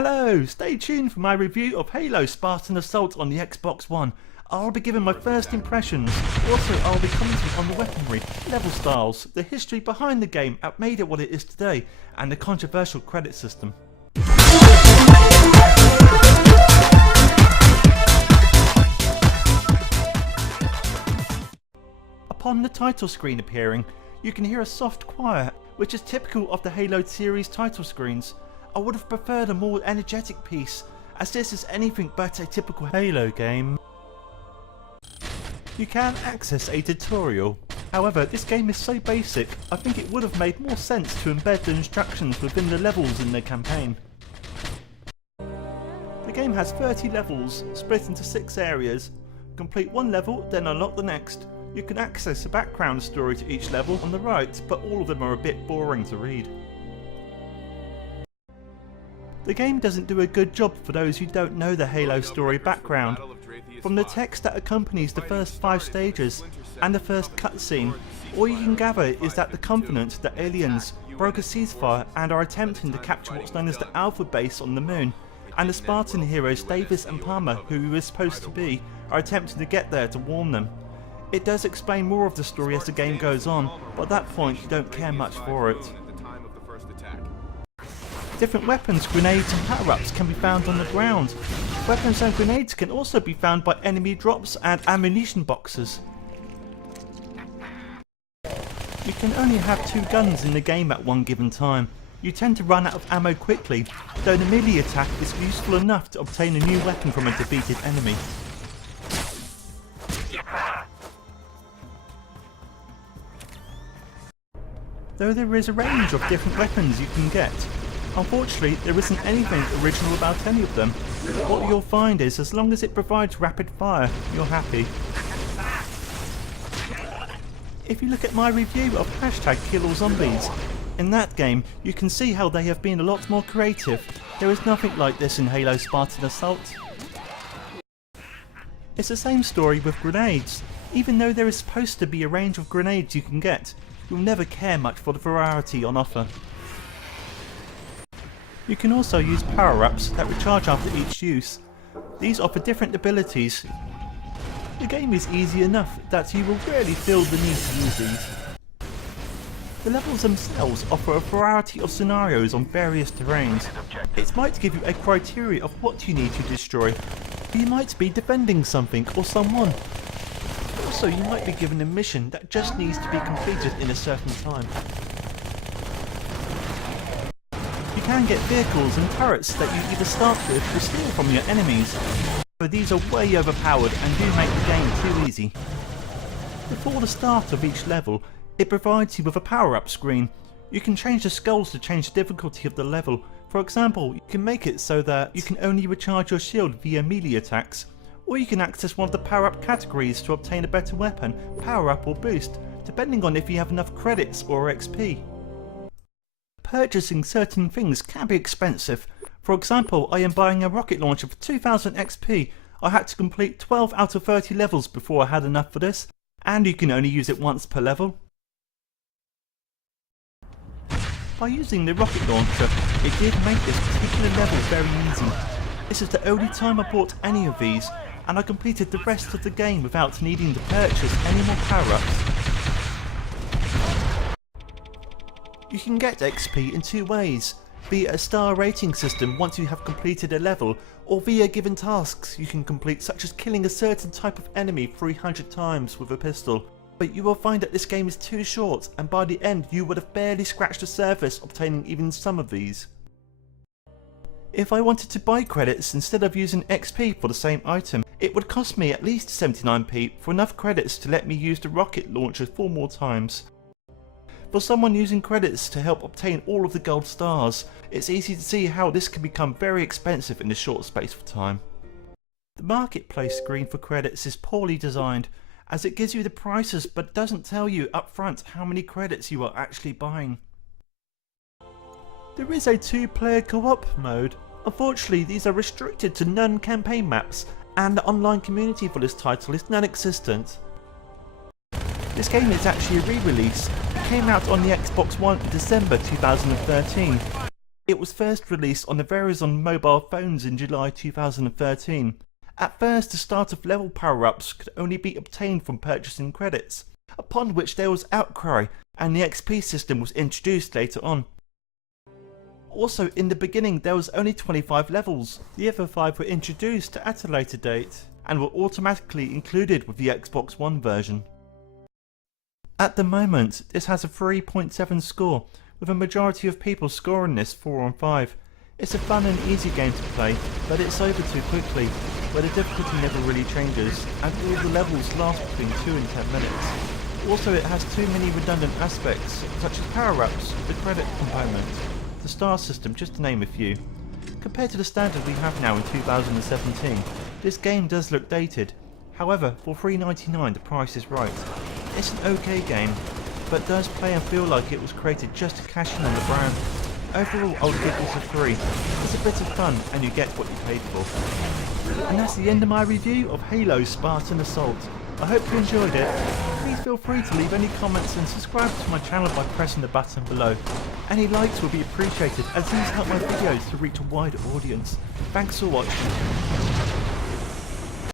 Hello, stay tuned for my review of Halo Spartan Assault on the Xbox One. I'll be giving my first impressions. Also, I'll be commenting on the weaponry, level styles, the history behind the game that made it what it is today, and the controversial credit system. Upon the title screen appearing, you can hear a soft choir, which is typical of the Halo series title screens. I would have preferred a more energetic piece, as this is anything but a typical Halo game. You can access a tutorial. However, this game is so basic, I think it would have made more sense to embed the instructions within the levels in the campaign. The game has 30 levels, split into 6 areas. Complete one level, then unlock the next. You can access a background story to each level on the right, but all of them are a bit boring to read. The game doesn't do a good job for those who don't know the Halo story background. From the text that accompanies the first 5 stages and the first cutscene, all you can gather is that the Covenant, the aliens, broke a ceasefire and are attempting to capture what's known as the Alpha base on the moon, and the Spartan heroes Davis and Palmer, who he was supposed to be, are attempting to get there to warn them. It does explain more of the story as the game goes on, but at that point you don't care much for it. Different weapons, grenades and power-ups can be found on the ground. Weapons and grenades can also be found by enemy drops and ammunition boxes. You can only have 2 guns in the game at one given time. You tend to run out of ammo quickly, though the melee attack is useful enough to obtain a new weapon from a defeated enemy. Though there is a range of different weapons you can get, unfortunately there isn't anything original about any of them. What you'll find is, as long as it provides rapid fire, you're happy. If you look at my review of #KillAllZombies, in that game you can see how they have been a lot more creative. There is nothing like this in Halo Spartan Assault. It's the same story with grenades. Even though there is supposed to be a range of grenades you can get, you'll never care much for the variety on offer. You can also use power-ups that recharge after each use. These offer different abilities. The game is easy enough that you will rarely feel the need to use these. The levels themselves offer a variety of scenarios on various terrains. It might give you a criteria of what you need to destroy. You might be defending something or someone. Also, you might be given a mission that just needs to be completed in a certain time. You can get vehicles and turrets that you either start with or steal from your enemies, but these are way overpowered and do make the game too easy. Before the start of each level, it provides you with a power-up screen. You can change the skulls to change the difficulty of the level. For example, you can make it so that you can only recharge your shield via melee attacks, or you can access one of the power-up categories to obtain a better weapon, power-up or boost, depending on if you have enough credits or XP. Purchasing certain things can be expensive. For example, I am buying a rocket launcher for 2000 XP. I had to complete 12 out of 30 levels before I had enough for this, and you can only use it once per level. By using the rocket launcher, it did make this particular level very easy. This is the only time I bought any of these, and I completed the rest of the game without needing to purchase any more power-ups. You can get XP in 2 ways, via a star rating system once you have completed a level, or via given tasks you can complete, such as killing a certain type of enemy 300 times with a pistol. But you will find that this game is too short, and by the end you would have barely scratched the surface obtaining even some of these. If I wanted to buy credits instead of using XP for the same item, it would cost me at least 79p for enough credits to let me use the rocket launcher 4 more times. For someone using credits to help obtain all of the gold stars, it's easy to see how this can become very expensive in a short space of time. The marketplace screen for credits is poorly designed, as it gives you the prices but doesn't tell you up front how many credits you are actually buying. There is a 2-player co-op mode. Unfortunately, these are restricted to non-campaign maps, and the online community for this title is non-existent. This game is actually a re-release. It came out on the Xbox One in December 2013. It was first released on the Verizon mobile phones in July 2013. At first, the start of level power-ups could only be obtained from purchasing credits, upon which there was outcry and the XP system was introduced later on. Also, in the beginning there was only 25 levels. The other 5 were introduced at a later date and were automatically included with the Xbox One version. At the moment, this has a 3.7 score, with a majority of people scoring this 4 on 5. It's a fun and easy game to play, but it's over too quickly, where the difficulty never really changes, and all the levels last between 2 and 10 minutes. Also, it has too many redundant aspects, such as power-ups, the credit component, the star system, just to name a few. Compared to the standard we have now in 2017, this game does look dated. However, for $3.99 the price is right. It's an okay game, but does play and feel like it was created just to cash in on the brand. Overall, I would give this a 3. It's a bit of fun and you get what you paid for. And that's the end of my review of Halo Spartan Assault. I hope you enjoyed it. Please feel free to leave any comments and subscribe to my channel by pressing the button below. Any likes will be appreciated as these help my videos to reach a wider audience. Thanks for watching.